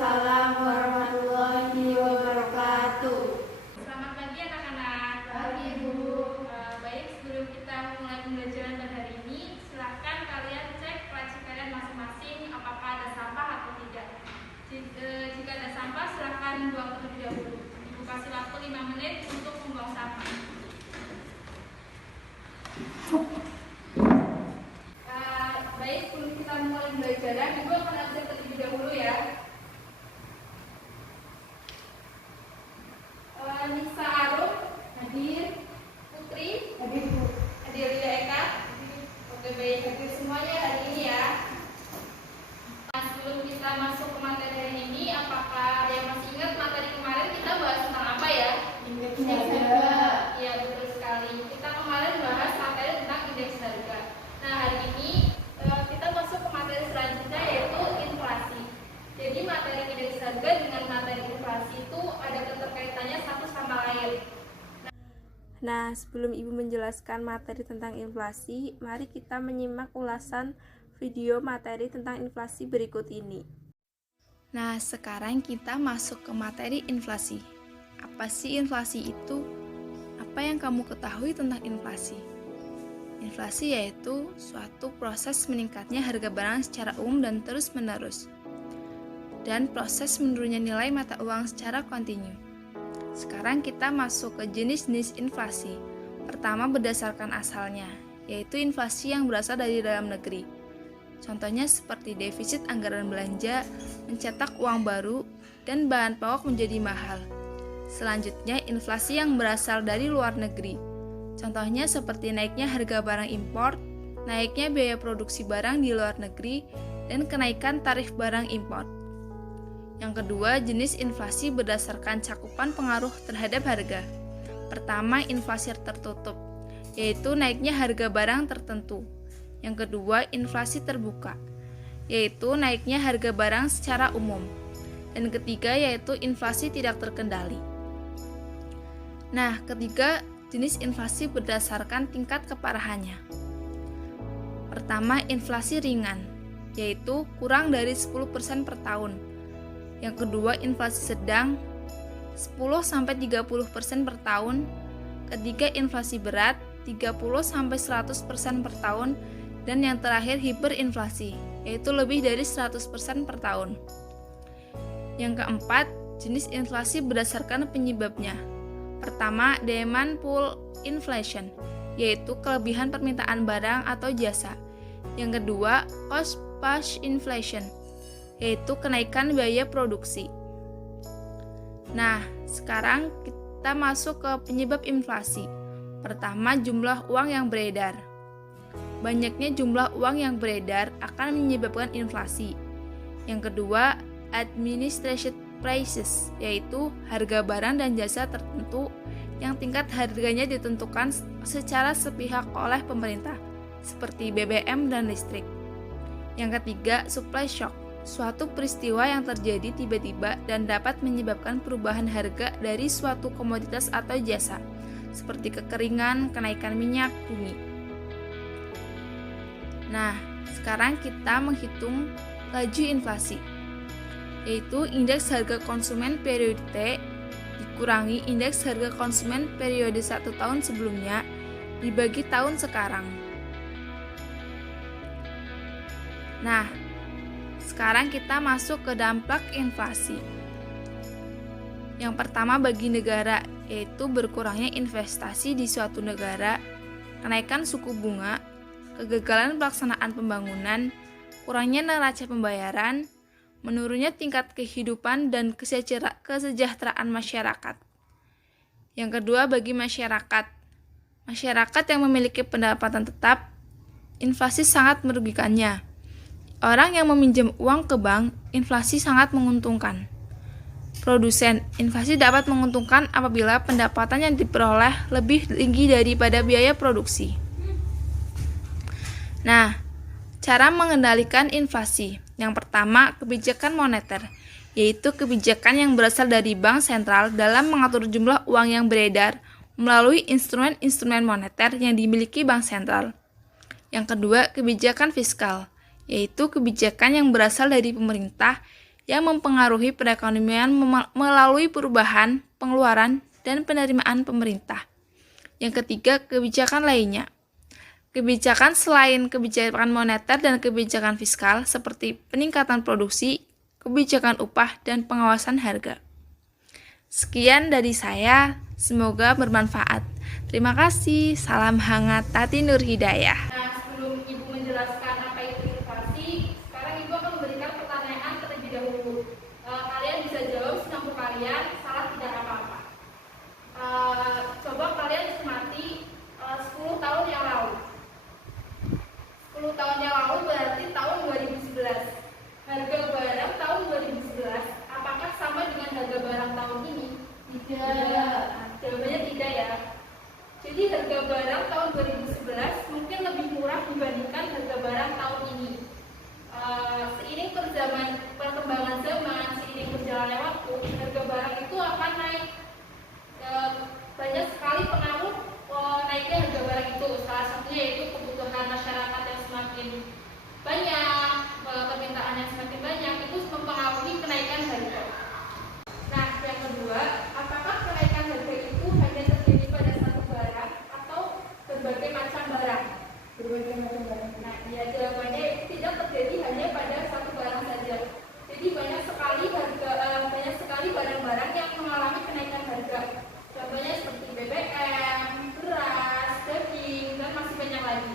Waalaikumsalam warahmatullahi wabarakatuh. Selamat pagi anak-anak. Pagi, Bu. Baik, sebelum kita mulai pembelajaran pada hari ini, silakan kalian cek laci kalian masing-masing apakah ada sampah atau tidak. Jika ada sampah, silakan buang terlebih dahulu. Ibu kasih waktu 5 menit untuk membuang sampah. Baik, sebelum kita mulai pembelajaran, Ibu akan absen terlebih dahulu ya. Nisa Arum, hadir. Putri, Hadir, Bu. hadir Lia Eka. Oke, baik, hadir semuanya hari ini ya. Nah, sebelum kita masuk ke materi hari ini, apakah yang masih ingat materi kemarin kita bahas tentang apa ya? Indeks Indeks harga. harga. Iya, betul sekali. Kita kemarin bahas materi tentang indeks harga. Nah, hari ini kita masuk ke materi selanjutnya yaitu inflasi. Jadi materi indeks harga dengan materi inflasi itu ada keterkaitannya satu sama lain. Nah, sebelum Ibu menjelaskan materi tentang inflasi, mari kita menyimak ulasan video materi tentang inflasi berikut ini. Nah, sekarang kita masuk ke materi inflasi. Apa sih inflasi itu? Apa yang kamu ketahui tentang inflasi? Inflasi yaitu suatu proses meningkatnya harga barang secara umum dan terus-menerus, dan proses menurunnya nilai mata uang secara kontinu. Sekarang kita masuk ke jenis-jenis inflasi. Pertama, berdasarkan asalnya, yaitu inflasi yang berasal dari dalam negeri. Contohnya seperti defisit anggaran belanja, mencetak uang baru, dan bahan pokok menjadi mahal. Selanjutnya, inflasi yang berasal dari luar negeri. Contohnya seperti naiknya harga barang impor, naiknya biaya produksi barang di luar negeri, dan kenaikan tarif barang impor. Yang kedua, jenis inflasi berdasarkan cakupan pengaruh terhadap harga. Pertama, inflasi tertutup, yaitu naiknya harga barang tertentu. Yang kedua, inflasi terbuka, yaitu naiknya harga barang secara umum. Dan ketiga, yaitu inflasi tidak terkendali. Nah, ketiga, jenis inflasi berdasarkan tingkat keparahannya. Pertama, inflasi ringan, yaitu kurang dari 10% per tahun. Yang kedua, inflasi sedang 10-30% per tahun. Ketiga, inflasi berat 30-100% per tahun. Dan yang terakhir, hiperinflasi, yaitu lebih dari 100% per tahun. Yang keempat, jenis inflasi berdasarkan penyebabnya. Pertama, demand pull inflation, yaitu kelebihan permintaan barang atau jasa. Yang kedua, cost push inflation, yaitu kenaikan biaya produksi. Nah, sekarang kita masuk ke penyebab inflasi. Pertama, jumlah uang yang beredar. Banyaknya jumlah uang yang beredar akan menyebabkan inflasi. Yang kedua, administration prices, yaitu harga barang dan jasa tertentu yang tingkat harganya ditentukan secara sepihak oleh pemerintah, seperti BBM dan listrik. Yang ketiga, supply shock, suatu peristiwa yang terjadi tiba-tiba dan dapat menyebabkan perubahan harga dari suatu komoditas atau jasa, seperti kekeringan, kenaikan minyak bumi. Nah, sekarang kita menghitung laju inflasi, yaitu indeks harga konsumen periode T dikurangi indeks harga konsumen periode 1 tahun sebelumnya dibagi tahun sekarang. Nah, sekarang kita masuk ke dampak inflasi. Yang pertama, bagi negara, yaitu berkurangnya investasi di suatu negara, kenaikan suku bunga, kegagalan pelaksanaan pembangunan, kurangnya neraca pembayaran, menurunnya tingkat kehidupan dan kesejahteraan masyarakat. Yang kedua, bagi masyarakat. Masyarakat yang memiliki pendapatan tetap, inflasi sangat merugikannya. Orang yang meminjam uang ke bank, inflasi sangat menguntungkan. Produsen, inflasi dapat menguntungkan apabila pendapatan yang diperoleh lebih tinggi daripada biaya produksi. Nah, cara mengendalikan inflasi. Yang pertama, kebijakan moneter, yaitu kebijakan yang berasal dari bank sentral dalam mengatur jumlah uang yang beredar melalui instrumen-instrumen moneter yang dimiliki bank sentral. Yang kedua, kebijakan fiskal, yaitu kebijakan yang berasal dari pemerintah yang mempengaruhi perekonomian melalui perubahan pengeluaran dan penerimaan pemerintah. Yang ketiga, kebijakan lainnya. Kebijakan selain kebijakan moneter dan kebijakan fiskal seperti peningkatan produksi, kebijakan upah, dan pengawasan harga. Sekian dari saya, semoga bermanfaat. Terima kasih, salam hangat Tati Nur Hidayah. Nah, sebelum Ibu menjelaskan apa itu inflasi, sekarang Ibu akan memberikan pertanyaan terlebih dahulu. Kalian bisa jawab semampu kalian, salah tidak apa-apa. Coba kalian cermati 10 tahun yang lalu. 10 tahun yang lalu berarti tahun 2011. Harga barang tahun 2011 apakah sama dengan harga barang tahun ini? Tidak. Jawabannya tidak ya. Jadi harga barang tahun 2011 mungkin lebih murah dibandingkan harga barang tahun ini. Seiring perkembangan zaman, seiring berjalannya waktu, harga barang itu akan naik. Banyak sekali pengaruh naiknya harga barang itu. Salah satunya yaitu kebutuhan masyarakat yang semakin banyak, permintaan yang semakin banyak, itu mempengaruhi kenaikan harga. Nah, yang kedua, apakah kenaikan harga itu hanya terjadi pada satu barang atau berbagai macam barang? Berbagai macam barang. Nah, ya jawabannya tidak terjadi hanya pada satu barang saja. Jadi banyak sekali barang-barang yang mengalami kenaikan harga. Contohnya seperti BBM, beras, daging, dan masih banyak lagi.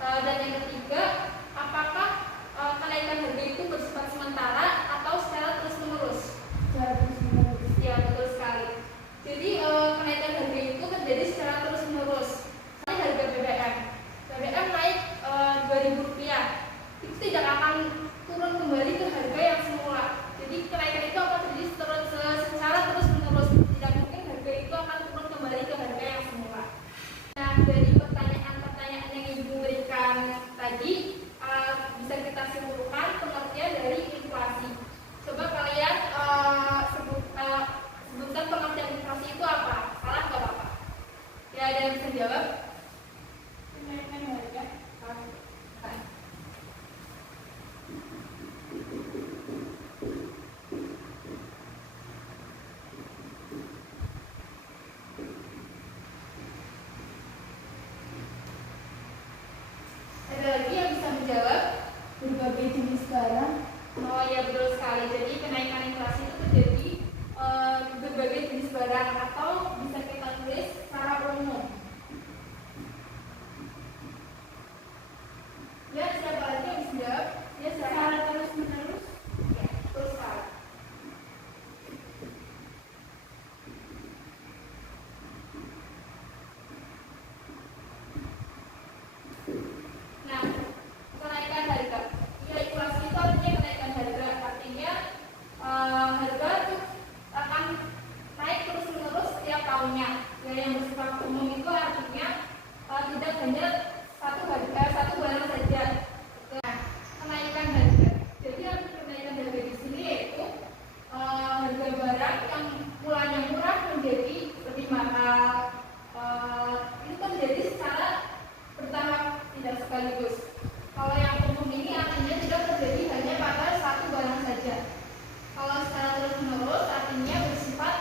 Dan yang ketiga, apakah kenaikan harga itu bersifat sementara atau secara terus-menerus? Ya, betul sekali. Jadi kenaikan harga itu terjadi secara terus-menerus. Misalnya harga BBM naik Rp2.000, itu tidak akan turun kembali ke harga yang semula. Jadi kenaikan itu akan terjadi secara terus-menerus. Tidak mungkin harga itu akan turun kembali ke harga yang semula. Nah, dari pertanyaan-pertanyaan yang Ibu berikan tadi, bisa kita simpulkan pengertian dari inflasi. Coba kalian sebutkan pengertian inflasi itu apa? Salah nggak apa-apa? Ya, ada yang bisa jawab? Kenaikan harga. Ada lagi yang bisa menjawab? Berbagai jenis barang. Oh ya, betul sekali. Jadi kenaikan inflasi itu terjadi berbagai jenis barang, atau bisa kita tulis secara umum. Ya, siapa lagi yang bisa jawab? Ya, secara terus-menerus. Ya, betul sekali. Nah, kenaikan harga. Ya, inflasi itu artinya kenaikan harga. Artinya harga itu akan naik terus-menerus setiap tahunnya. Ya, yang bersifat umum itu artinya tidak hanya satu barang saja. Nah, kenaikan harga. Jadi kenaikan harga di sini yaitu harga barang yang mulanya murah menjadi lebih mahal. Ini terjadi secara bertahap, tidak sekaligus. Kalau yang umum ini artinya tidak terjadi hanya pada satu barang saja. Kalau secara terus-menerus artinya bersifat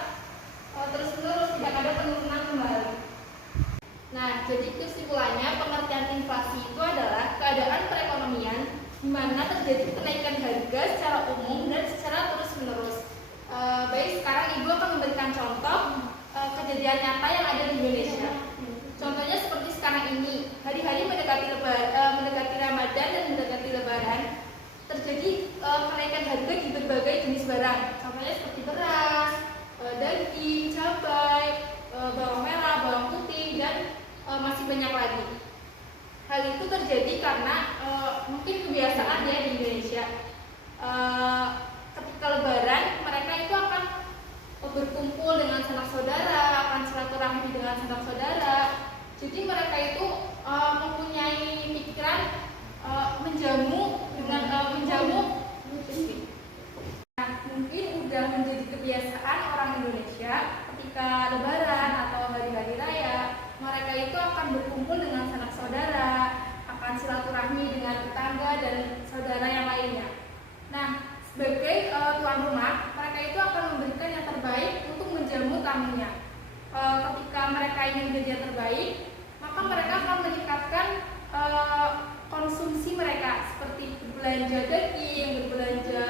terus-menerus, tidak ada penurunan kembali. Nah, jadi kesimpulannya pengertian inflasi itu adalah keadaan perekonomian di mana terjadi kenaikan harga secara umum dan secara terus-menerus. Baik, sekarang Ibu akan memberikan contoh kejadian nyata yang ada di Indonesia. Contohnya seperti sekarang ini, hari-hari mendekati Ramadan dan mendekati Lebaran, terjadi kenaikan harga di berbagai jenis barang. Contohnya seperti beras, daging, cabai, bawang merah, bawang putih, dan masih banyak lagi. Hal itu terjadi karena mungkin kebiasaan ya di Indonesia. Ketika Lebaran, mereka itu akan berkumpul dengan sanak saudara, akan silaturahmi dengan sanak saudara. Jadi mereka itu mempunyai pikiran menjamu. Nah, mungkin udah menjadi kebiasaan orang Indonesia ketika Lebaran atau hari-hari raya, mereka itu akan berkumpul dengan sanak saudara, akan silaturahmi dengan tetangga dan saudara yang lainnya. ingin gaji yang terbaik, maka mereka akan meningkatkan konsumsi mereka seperti berbelanja daging, berbelanja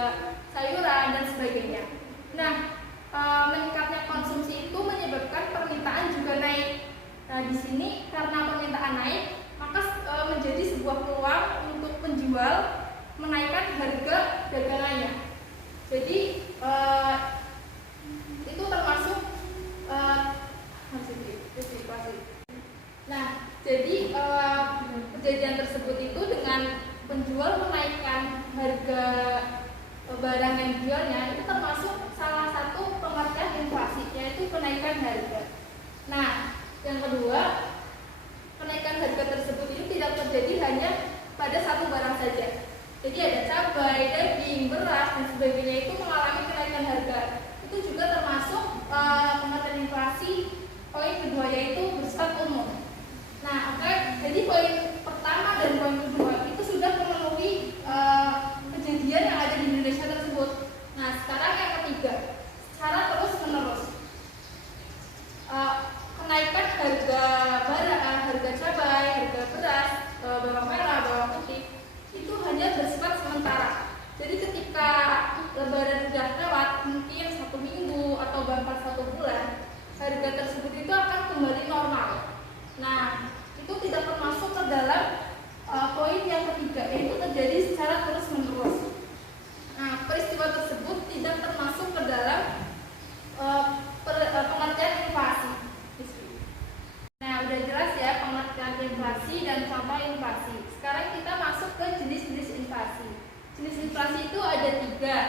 sayuran dan sebagainya. Nah, meningkatnya konsumsi itu menyebabkan permintaan juga naik. Nah, di sini karena permintaan naik, maka menjadi sebuah peluang untuk penjual menaikkan harga dagangannya. Jadi itu termasuk nah, jadi kejadian tersebut itu dengan penjual menaikkan harga barang yang dijualnya itu termasuk salah satu pengertian inflasi, yaitu kenaikan harga. Nah, yang kedua, kenaikan harga tersebut itu tidak terjadi hanya pada satu barang saja. Jadi ada cabai, daging, beras dan sebagainya itu mengalami kenaikan harga. Itu juga termasuk pengertian inflasi. Poin kedua yaitu bersifat umum. Nah, jadi poin pertama dan poin kedua itu sudah memenuhi kejadian yang ada di Indonesia tersebut. Nah, sekarang yang ketiga, secara terus menerus kenaikan harga barang, harga cabai, harga beras, bawang merah, bawang putih itu hanya bersifat sementara. Jadi ketika Lebaran sudah lewat, mungkin 1 minggu atau bahkan 1 bulan, harga tersebut itu akan kembali normal. Nah, itu tidak termasuk ke dalam poin yang ketiga, yaitu terjadi secara terus menerus. Nah, peristiwa tersebut tidak termasuk ke dalam pengertian inflasi. Nah, udah jelas ya pengertian inflasi dan contoh inflasi. Sekarang kita masuk ke jenis-jenis inflasi. Jenis inflasi itu ada 3.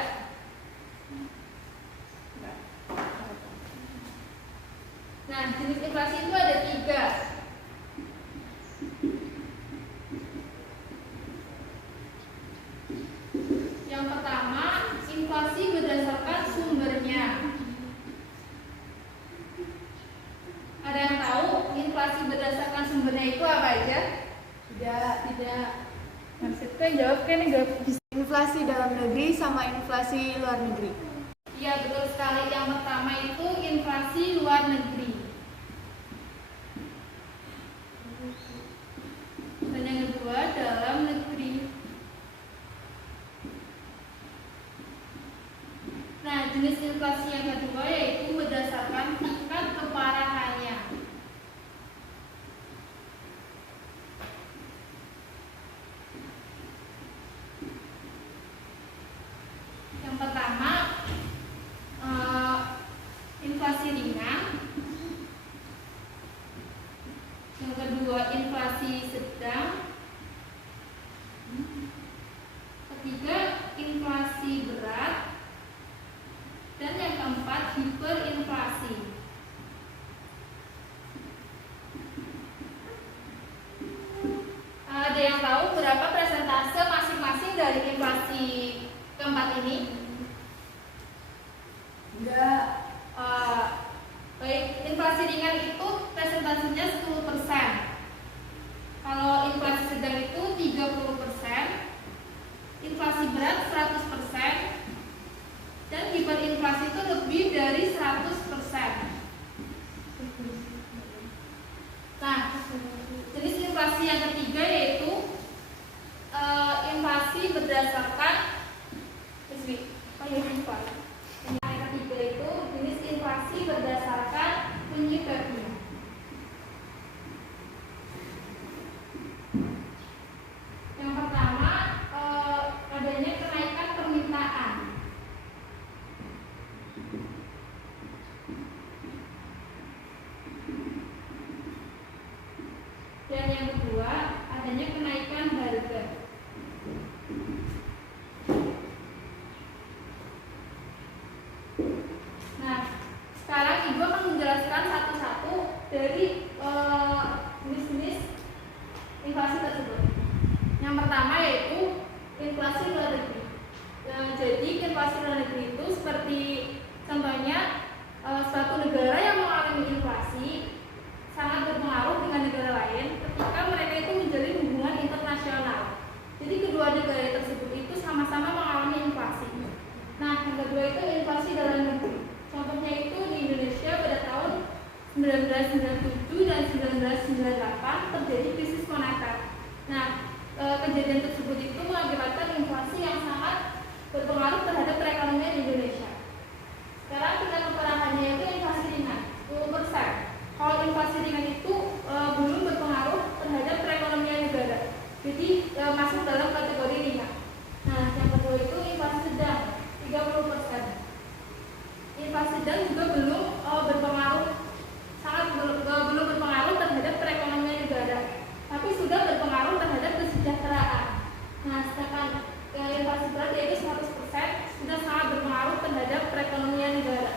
Nah, jenis inflasi itu ada 3. Yang pertama, inflasi berdasarkan sumbernya. Ada yang tahu inflasi berdasarkan sumbernya itu apa aja? Tidak. Maksudnya jawab kan jawab. Inflasi dalam negeri sama inflasi luar negeri. Iya, betul sekali. Yang pertama itu inflasi luar negeri. Dan yang kedua dalam negeri. Nah, jenis inflasi yang kedua yaitu berdasarkan tingkat keparahannya. Yang pertama inflasi ringan. Yang kedua inflasi sedang. Ketiga inflasi berat. Dan yang keempat hiperinflasi. Ada yang tahu berapa persentase masing-masing dari inflasi keempat ini? Enggak. Baik, inflasi ringan itu presentasinya 10%. Kalau inflasi sedang itu 30%, inflasi berat 100%, dan hiperinflasi itu lebih dari 100%. Nah, jenis inflasi yang ketiga yaitu inflasi berdasarkan yang ketiga itu jenis inflasi berdasarkan penyebabnya. Yang pertama adanya kenaikan permintaan. Dan yang kedua adanya kenaikan harga. Nah, sekarang Ibu akan menjelaskan satu-satu dari jenis-jenis inflasi tersebut. Yang pertama yaitu inflasi luar negeri. Jadi inflasi luar negeri itu seperti contohnya suatu negara yang mengalami inflasi sangat berpengaruh dengan negara lain ketika mereka itu menjalin hubungan internasional. Jadi kedua negara tersebut itu sama-sama mengalami inflasi. Nah, yang kedua itu inflasi dalam negeri. Contohnya itu di Indonesia pada tahun 1997 dan 1998 terjadi krisis moneter. Nah, kejadian tersebut itu mengakibatkan inflasi yang sangat berpengaruh terhadap perekonomian Indonesia. Sekarang tingkat keparahannya itu inflasi ringan, 10%. Kalau inflasi ringan itu belum berpengaruh terhadap perekonomian negara, jadi masuk dalam kategori ringan. Nah, yang kedua itu inflasi sedang, 30%. Inflasi sedang juga belum berpengaruh, belum berpengaruh terhadap perekonomian negara, tapi sudah berpengaruh terhadap kesejahteraan. Nah, sedangkan inflasi berat yaitu 100% sudah sangat berpengaruh terhadap perekonomian negara.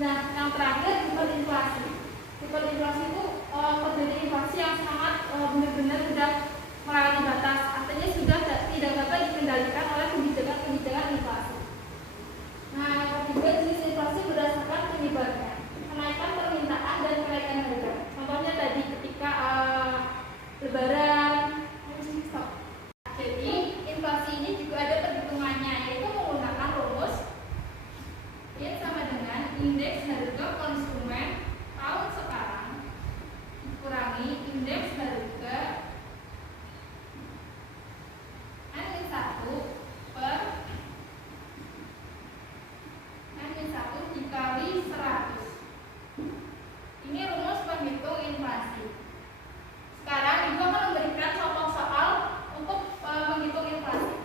Nah, yang terakhir hiperinflasi. Hiperinflasi itu terjadi inflasi yang sangat benar-benar sudah melewati batas, artinya sudah tidak dapat dikendalikan oleh kebijakan inflasi. Nah, yang ketiga jenis inflasi berdasarkan penyebabnya, kenaikan permintaan dan kenaikan harga. Contohnya tadi ketika Lebaran. Jadi inflasi ini juga ada perhitungannya, yaitu menggunakan rumus Y sama dengan indeks harga konsumen tahun sekarang dikurangi indeks harga N-1 per N-1 dikali 100. Ini rumus penghitung inflasi. Sekarang Ibu akan memberikan contoh soal untuk menghitung inflasi.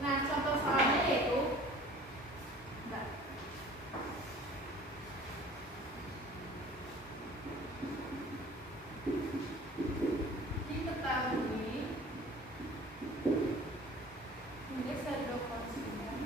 Nah, contoh soalnya yaitu diketahui indeks harga konsumen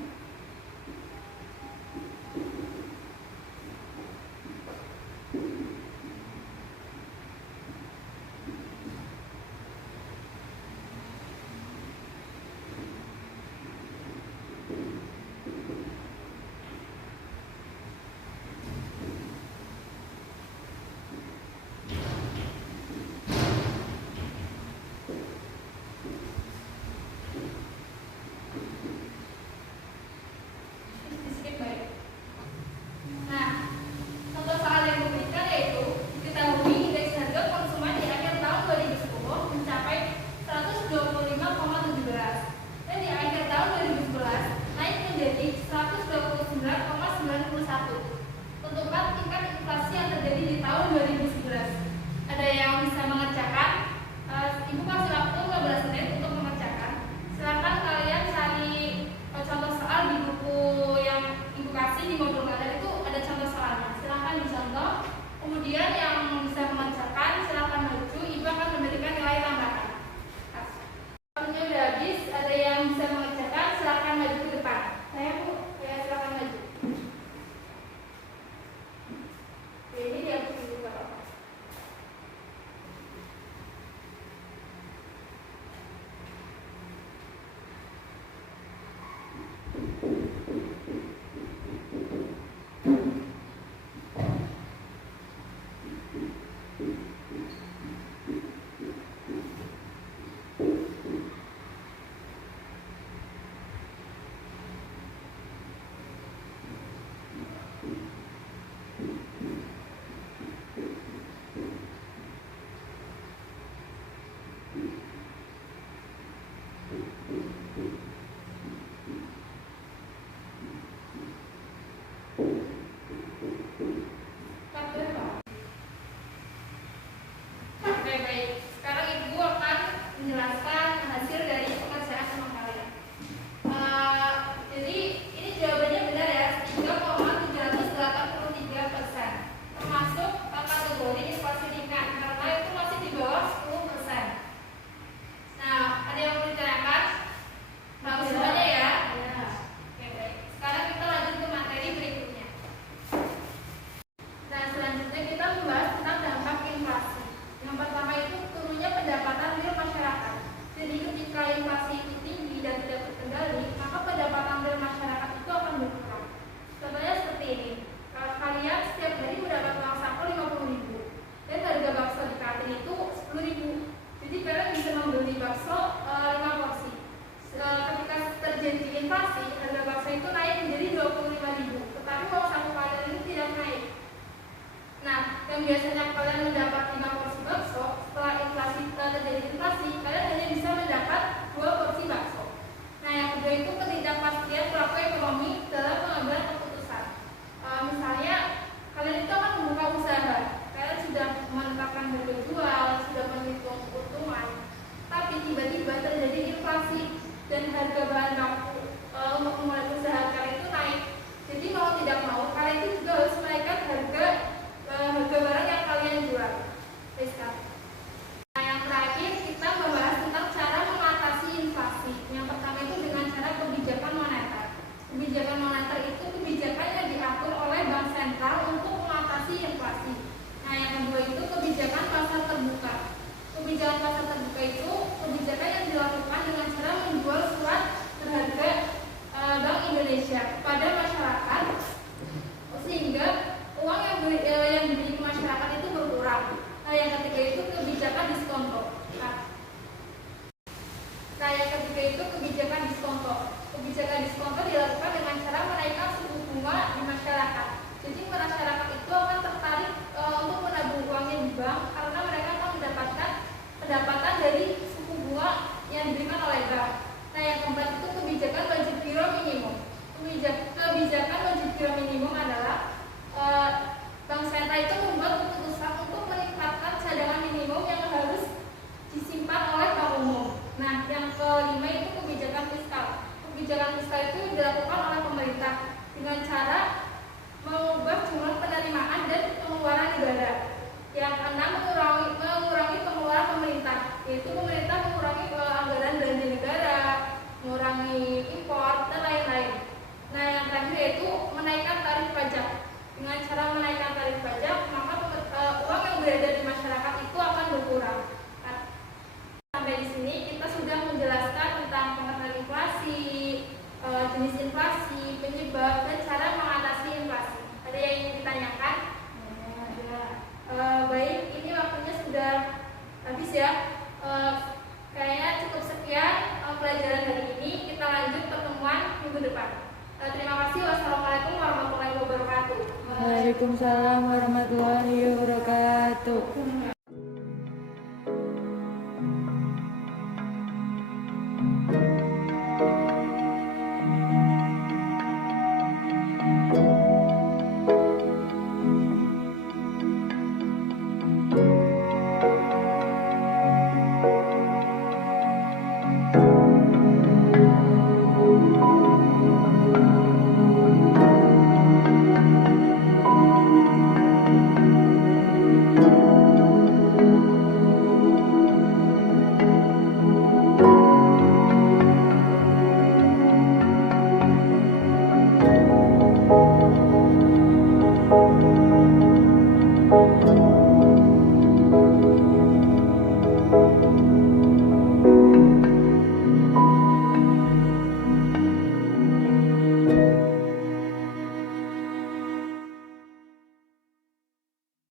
dan cara mengatasi inflasi. Ada yang ingin ditanyakan? Baik, ini waktunya sudah habis ya. Kayaknya cukup sekian pelajaran hari ini. Kita lanjut pertemuan minggu depan. Terima kasih. Wassalamualaikum warahmatullahi wabarakatuh. Waalaikumsalam warahmatullahi wabarakatuh.